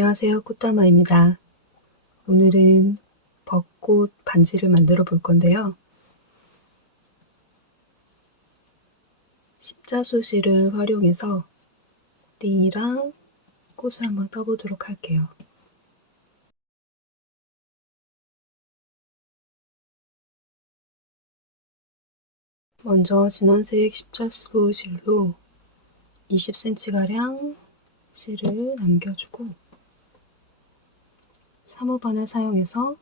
안녕하세요. 꽃다마입니다. 오늘은 벚꽃 반지를 만들어 볼 건데요. 십자수실을 활용해서 링이랑 꽃을 한번 떠보도록 할게요. 먼저 진원색 십자수실로 20cm가량 실을 남겨주고 3호반을 사용해서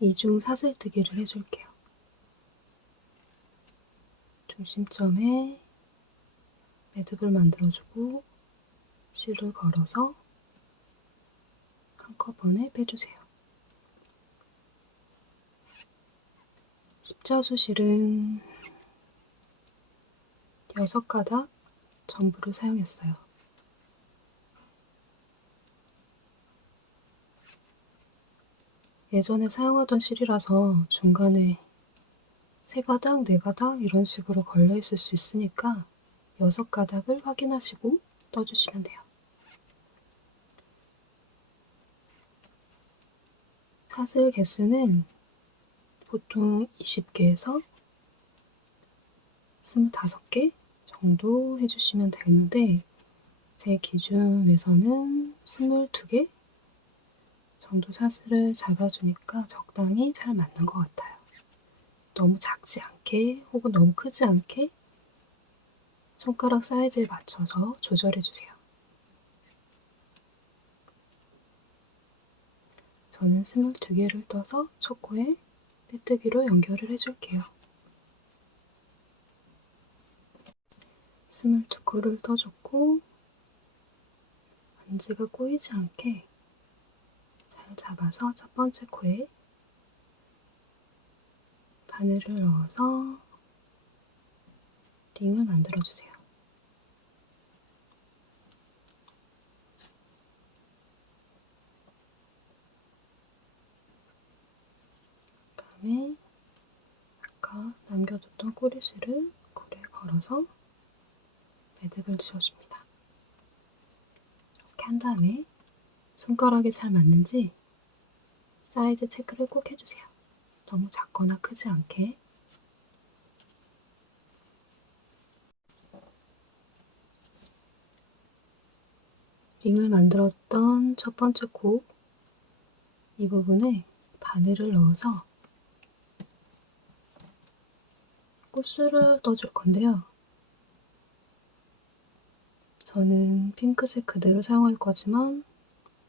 이중 사슬뜨기를 해줄게요. 중심점에 매듭을 만들어주고 실을 걸어서 한꺼번에 빼주세요. 십자수실은 6가닥 전부를 사용했어요. 예전에 사용하던 실이라서 중간에 3가닥, 4가닥 이런 식으로 걸려 있을 수 있으니까 6가닥을 확인하시고 떠주시면 돼요. 사슬 개수는 보통 20개에서 25개 정도 해주시면 되는데 제 기준에서는 22개 정도 사슬을 잡아주니까 적당히 잘 맞는 것 같아요. 너무 작지 않게 혹은 너무 크지 않게 손가락 사이즈에 맞춰서 조절해주세요. 저는 22개를 떠서 첫 코에 빼뜨기로 연결을 해줄게요. 22코를 떠줬고 반지가 꼬이지 않게 잘 잡아서 첫 번째 코에 바늘을 넣어서 링을 만들어주세요. 그 다음에 아까 남겨뒀던 꼬리실을 코에 걸어서 매듭을 지어줍니다. 이렇게 한 다음에 손가락이 잘 맞는지 사이즈 체크를 꼭 해주세요. 너무 작거나 크지 않게. 링을 만들었던 첫 번째 코 이 부분에 바늘을 넣어서 꽃술을 떠줄 건데요. 저는 핑크색 그대로 사용할 거지만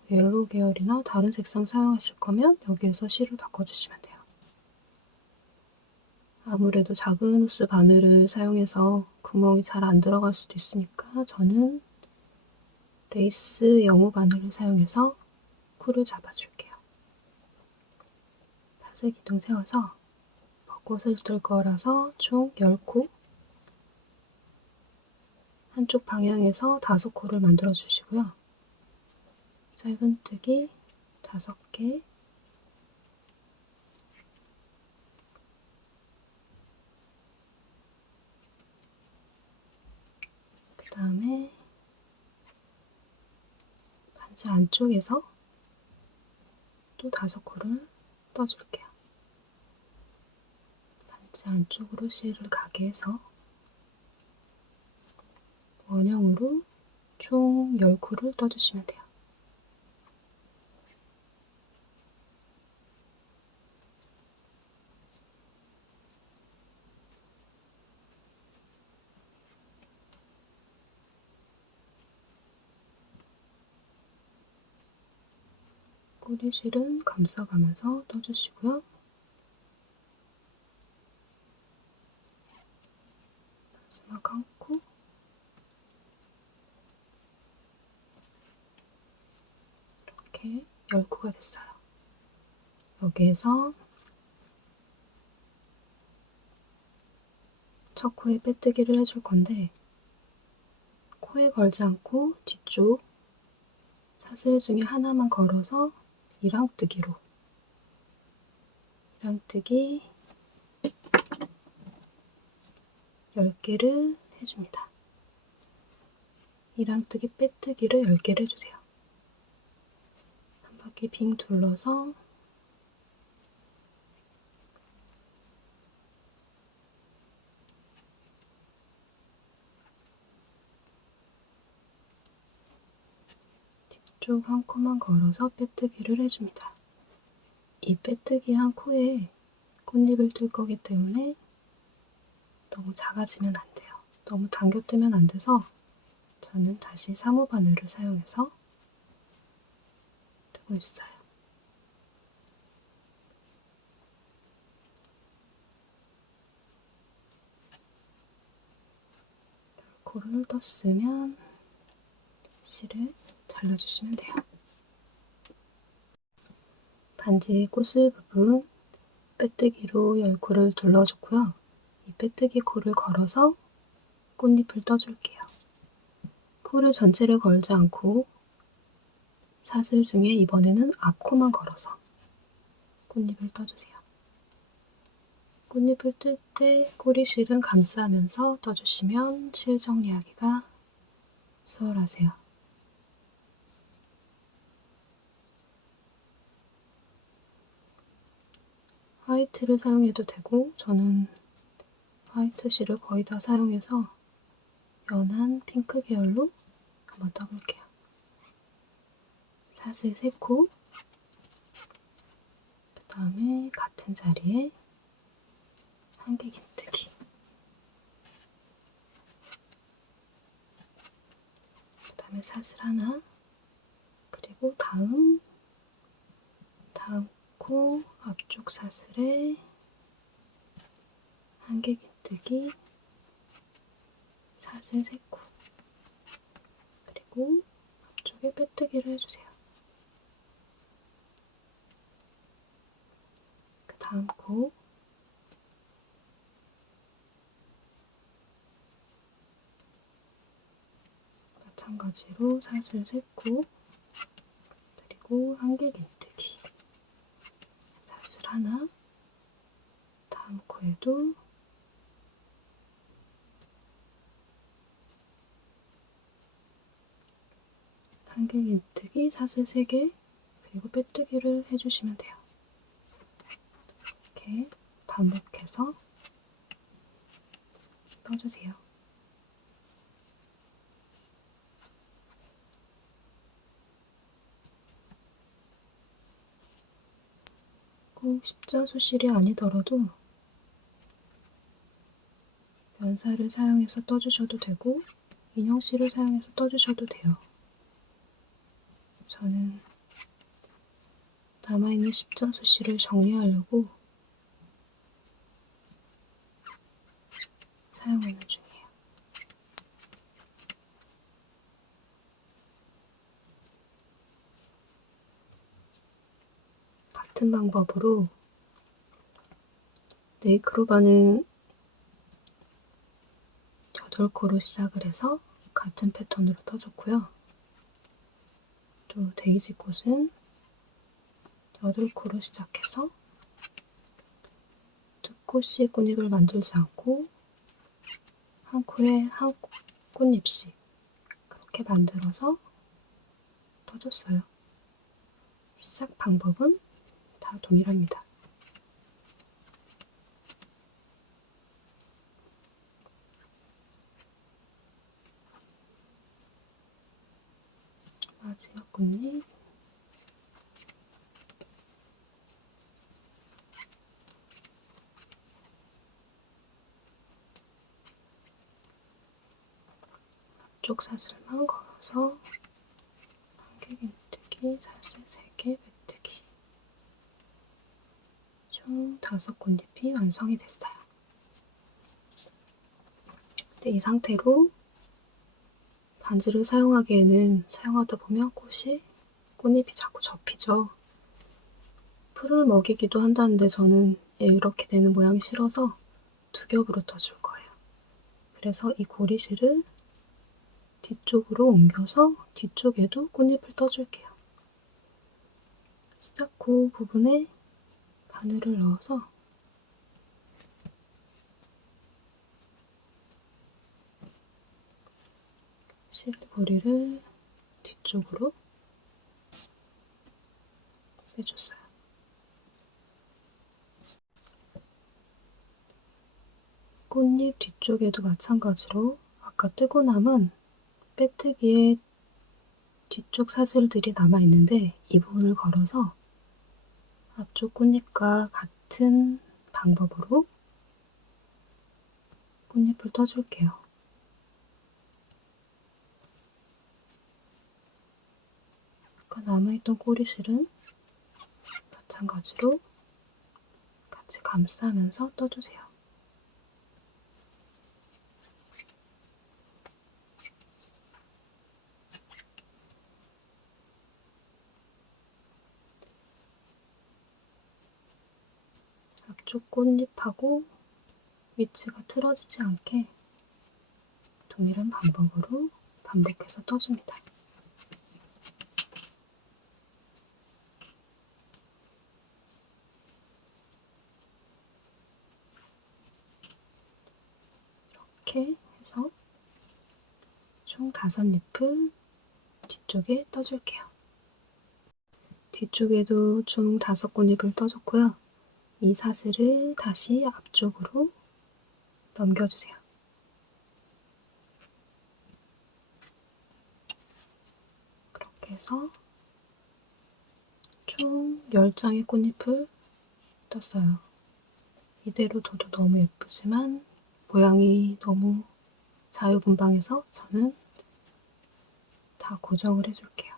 옐로우 계열이나 다른 색상 사용하실 거면 여기에서 실을 바꿔주시면 돼요. 아무래도 작은 호스 바늘을 사용해서 구멍이 잘 안 들어갈 수도 있으니까 저는 레이스 영우 바늘을 사용해서 코를 잡아줄게요. 사슬 기둥 세워서 벚꽃을 뜰 거라서 총 10코 한쪽 방향에서 5코를 만들어 주시고요. 짧은뜨기 5개 그 다음에 반지 안쪽에서 또 5코를 떠줄게요. 반지 안쪽으로 실을 가게 해서 원형으로 총 10코를 떠주시면 돼요. 꼬리실은 감싸가면서 떠주시고요. 마지막 한 코 이렇게 10코가 됐어요. 여기에서 첫 코에 빼뜨기를 해줄 건데 코에 걸지 않고 뒤쪽 사슬 중에 하나만 걸어서 이랑뜨기로 이랑뜨기 10개를 해줍니다. 이랑뜨기 빼뜨기를 10개를 해주세요. 한 바퀴 빙 둘러서 뒤쪽 한 코만 걸어서 빼뜨기를 해줍니다. 이 빼뜨기 한 코에 꽃잎을 뜰 거기 때문에 너무 작아지면 안 돼요. 너무 당겨뜨면 안 돼서 저는 다시 사무바늘을 사용해서 뜨고 있어요. 코를 떴으면 실을 잘라주시면 돼요. 반지 꼬슬 부분 빼뜨기로 10코를 둘러줬고요. 이 빼뜨기 코를 걸어서 꽃잎을 떠줄게요. 코를 전체를 걸지 않고 사슬 중에 이번에는 앞코만 걸어서 꽃잎을 떠주세요. 꽃잎을 뜰 때 꼬리실은 감싸면서 떠주시면 실 정리하기가 수월하세요. 화이트를 사용해도 되고 저는 화이트 실을 거의 다 사용해서 연한 핑크 계열로 한번 떠볼게요. 사슬 3코, 그 다음에 같은 자리에 한개 긴뜨기, 그 다음에 사슬 하나, 그리고 다음 코 앞쪽 사슬에 한개 긴뜨기, 사슬 3코, 그리고 앞쪽에 빼뜨기를 해주세요. 그 다음 코 마찬가지로 사슬 3코, 그리고 한개 긴뜨기, 사슬 하나, 다음 코에도 한개 긴뜨기, 사슬 3개, 그리고 빼뜨기를 해주시면 돼요. 이렇게 반복해서 떠주세요. 꼭 십자수실이 아니더라도 면사를 사용해서 떠주셔도 되고 인형실을 사용해서 떠주셔도 돼요. 저는 남아있는 십자수실을 정리하려고 사용하는 중이에요. 같은 방법으로 네이크로바는 8코로 시작을 해서 같은 패턴으로 떠줬고요. 또 데이지꽃은 8코로 시작해서 2코씩 꽃잎을 만들지 않고 한 코에 한 꽃잎씩 그렇게 만들어서 떠줬어요. 시작 방법은 다 동일합니다. 마지막 꽃잎 앞쪽 사슬만 걸어서 한개 긴뜨기, 사슬 3개 빼뜨기, 총 5꽃잎이 완성이 됐어요. 근데 이 상태로 반지를 사용하기에는 사용하다 보면 꽃잎이 자꾸 접히죠. 풀을 먹이기도 한다는데 저는 이렇게 되는 모양이 싫어서 2겹으로 떠줄 거예요. 그래서 이 고리실을 뒤쪽으로 옮겨서 뒤쪽에도 꽃잎을 떠줄게요. 시작코 부분에 바늘을 넣어서 실뿌리를 뒤쪽으로 빼줬어요. 꽃잎 뒤쪽에도 마찬가지로 아까 뜨고 남은 빼뜨기에 뒤쪽 사슬들이 남아있는데 이 부분을 걸어서 앞쪽 꽃잎과 같은 방법으로 꽃잎을 떠줄게요. 아까 남아있던 꼬리실은 마찬가지로 같이 감싸면서 떠주세요. 앞쪽 꽃잎하고 위치가 틀어지지 않게 동일한 방법으로 반복해서 떠줍니다. 이렇게 해서 총 5잎을 뒤쪽에 떠줄게요. 뒤쪽에도 총 5꽃잎을 떠줬고요. 이 사슬을 다시 앞쪽으로 넘겨주세요. 그렇게 해서 총 10장의 꽃잎을 떴어요. 이대로 둬도 너무 예쁘지만 모양이 너무 자유분방해서 저는 다 고정을 해줄게요.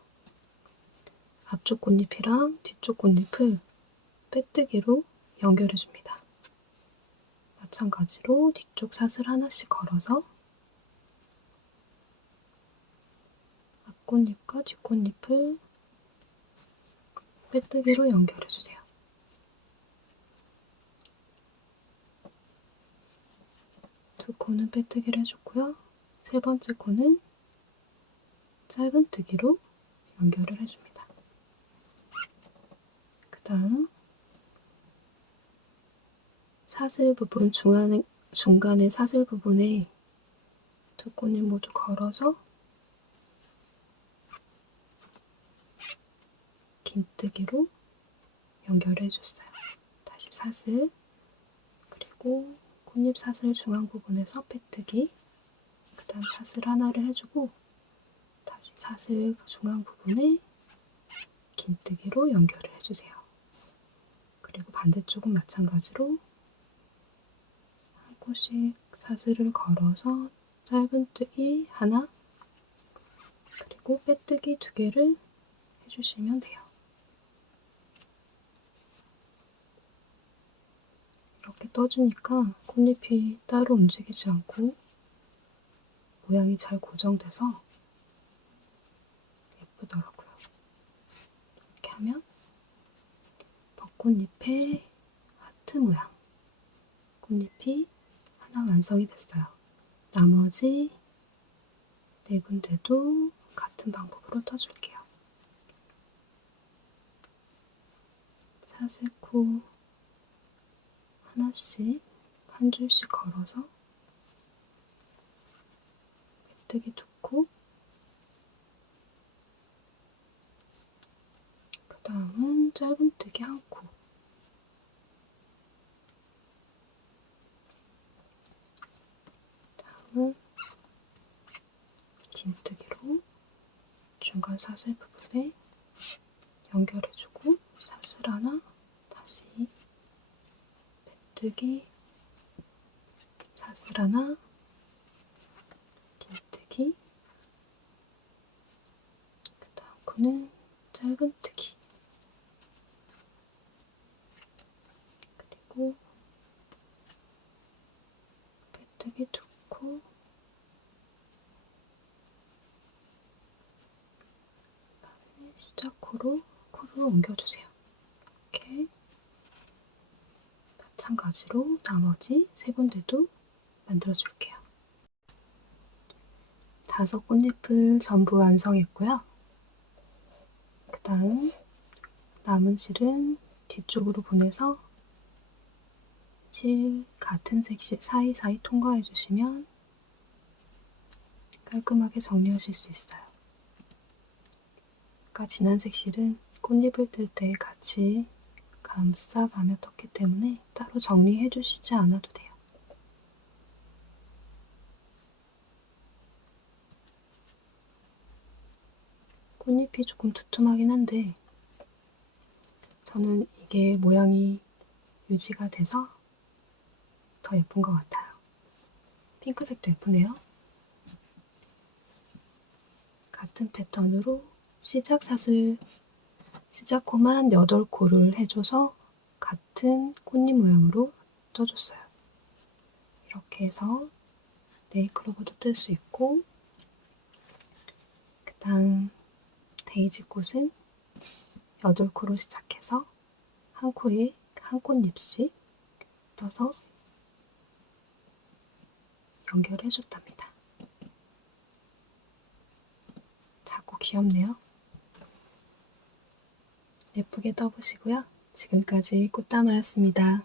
앞쪽 꽃잎이랑 뒤쪽 꽃잎을 빼뜨기로 연결해줍니다. 마찬가지로 뒤쪽 사슬 하나씩 걸어서 앞꽃잎과 뒷꽃잎을 빼뜨기로 연결해주세요. 두 코는 빼뜨기를 해줬고요. 세 번째 코는 짧은뜨기로 연결을 해줍니다. 그 다음 사슬 부분 중간에 사슬 부분에 두 꽃잎 모두 걸어서 긴뜨기로 연결해줬어요. 다시 사슬, 그리고 꽃잎 사슬 중앙 부분에서 빼뜨기, 그 다음 사슬 하나를 해주고 다시 사슬 중앙 부분에 긴뜨기로 연결을 해주세요. 그리고 반대쪽은 마찬가지로 한 코씩 사슬을 걸어서 짧은뜨기 하나, 그리고 빼뜨기 2개를 해주시면 돼요. 이렇게 떠주니까 꽃잎이 따로 움직이지 않고 모양이 잘 고정돼서 예쁘더라고요. 이렇게 하면 벚꽃잎의 하트 모양 꽃잎이 하나 완성이 됐어요. 나머지 4군데도 같은 방법으로 떠줄게요. 사슬코 하나씩 한 줄씩 걸어서 빼뜨기 2코, 그 다음은 짧은뜨기 1코, 다음은 긴뜨기로 중간 사슬 부분에 연결해주고 사슬 하나, 다시 빼뜨기, 사슬 하나, 긴뜨기, 그 다음 코는 짧은뜨기, 그리고 빼뜨기 2코, 그다음에 시작코로 코를 옮겨주세요. 이렇게 마찬가지로 나머지 3군데도 만들어줄게요. 5꽃잎을 전부 완성했고요. 그 다음 남은 실은 뒤쪽으로 보내서 실 같은 색 실 사이사이 통과해 주시면 깔끔하게 정리하실 수 있어요. 아까 진한색 실은 꽃잎을 뜰 때 같이 감싸가며 떴기 때문에 따로 정리해 주시지 않아도 돼요. 꽃잎이 조금 두툼하긴 한데 저는 이게 모양이 유지가 돼서 더 예쁜 것 같아요. 핑크색도 예쁘네요. 같은 패턴으로 시작코만 8코를 해줘서 같은 꽃잎 모양으로 떠줬어요. 이렇게 해서 네이클로버도 뜰 수 있고, 그 다음 데이지 꽃은 8코로 시작해서 한 코에 한 꽃잎씩 떠서 연결해줬답니다. 작고 귀엽네요. 예쁘게 떠보시고요. 지금까지 꽃다마였습니다.